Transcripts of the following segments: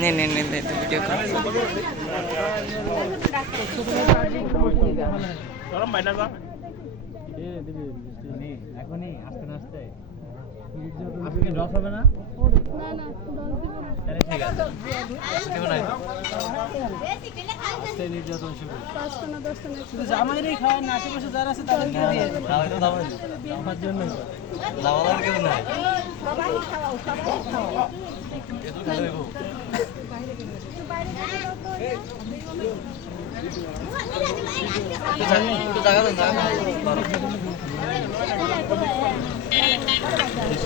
নে নে নে নে ভিডিও কর। এখনই আস্তে আস্তে। আজকে ড্রপ হবে না? একটু জায়গা দেন জায়গা এই যে করতেছে কষ্টে মাঝখান দিয়ে এরকম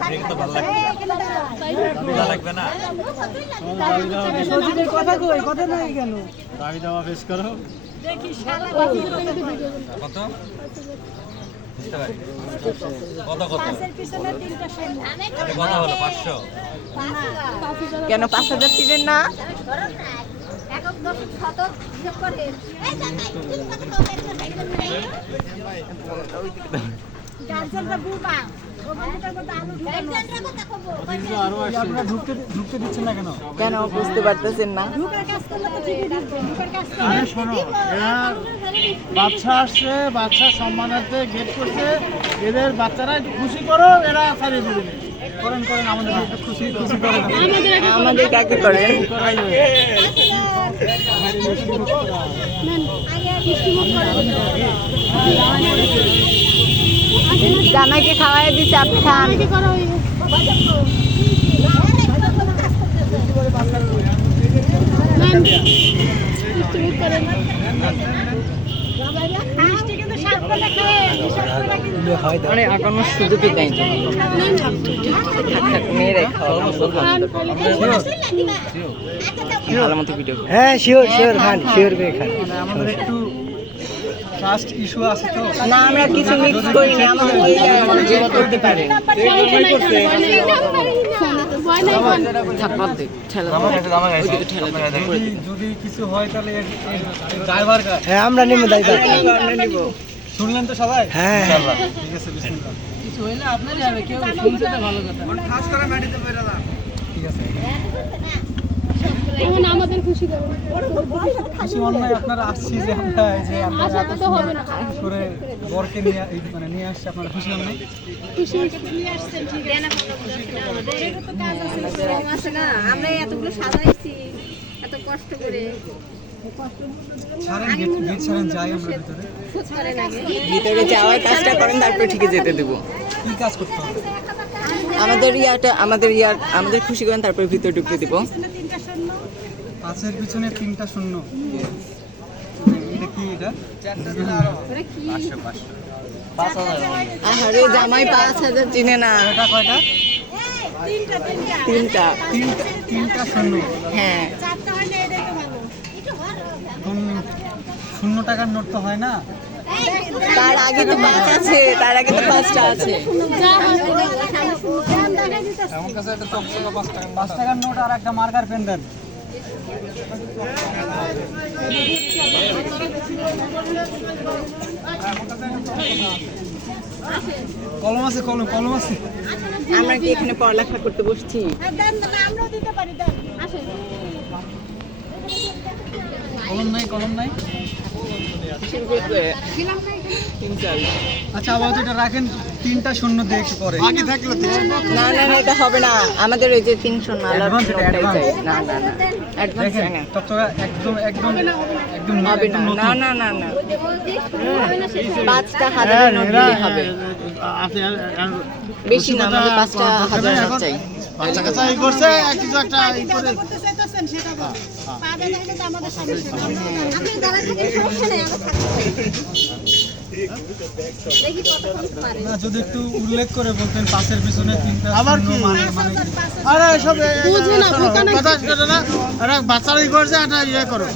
ব্রেক তো ভালো লাগবে ভালো লাগবে না সজিবের কথা কই? কথা নাই কেন? দাবি দাওয়া বেশ করো কত? কেন পাঁচ হাজার দিলেন না? কেন বুঝতে পারতেছেন না বাচ্চা আসছে বাচ্চা সম্মানার্থে গেট করছে এদের বাচ্চারা খুশি করো এরা ছাড়িয়ে দিবে করেন করেন আমাদের খুশি খুশি করেন আমাদের কাকে করেন জামাইকে খাওয়াই দিচ্ছে আপনি খান। মিষ্টি মানে আর সুযোগই নেই থাক থাক মেয়েরাই ভালো মতো ভিডিও হ্যাঁ শিওর শিওর খান শিওর করে খান। মানে আমাদের একটু ট্রাস্ট ইস্যু আছে তো। না আমরা কিছু মিক্স আমাদের যেটা করতে পারে। যদি হয় তাহলে ড্রাইভার হ্যাঁ আমরা নেব দায়িত্ব শুনলেন তো সবাই? হ্যাঁ। ঠিক আছে বিসমিল্লাহ। কিছু হইলে আপনারই হবে কেউ শুনছে তো ভালো কথা। ঠিক আছে। এখন আমাদের খুশি দেবো আপনারা আসছি যে আমরা এই যে আপনারা এত সুন্দর করে বরকে নিয়ে মানে নিয়ে আসছে আপনারা খুশি হন নাই শ্রম আছে না আমরা এতগুলো সাজাইছি এত কষ্ট করে। ভিতরে। যাওয়ার কাজটা করেন তারপরে ঠিকই যেতে দেবো। আমাদের ইয়াটা আমাদের ইয়ার আমাদের খুশি করেন তারপরে ভিতরে ঢুকতে দিব। পাঁচের পিছনে তিনটা শূন্য। জামাই পাঁচ হাজার চিনে না। কয়টা? তিনটা। তিনটা তিনটা শূন্য। হ্যাঁ চারটা হয় না এটাই তো ভালো একটু ঘর এখন শূন্য টাকার নোট তো হয় না? তার আগে তো পাঁচ আছে তার আগে তো পাঁচটা আছে। পাঁচ টাকার নোট আর একটা মার্কার পেন দেন কলম আছে কলম কলম আছে। আমরা কি এখানে পড়ালেখা করতে বসছি? আমরাও দিতে পারি কলম নাই কলম নাই। তিন আচ্ছা আপাতত এটা রাখেন তিনটা শূন্য দিয়ে একটু পরে। না না না এটা হবে না। আমাদের ওই যে নোটটাই চাই advance। না না না অ্যাডভান্স না। একদম একদম একদম হবে না। না না না না। পাঁচটা হাজারের নোট দিলে হবে। বেশি না আমাদের পাঁচটা হাজার চাই। বাচ্চা ই করছে কিছু একটা ই করে করতে চাইতেছেন সেটা বলুন পাবে না হলে তো আমাদের সমস্যা আপনি দাঁড়া থাকেন সমস্যা নেই আমরা না, যদি একটু উল্লেখ করে বলতেন পাশের পিছনে তিনটা আবার কি? মানে মানে আরে সব কথা না বাচ্চারা ই করছে একটা ইয়ে করো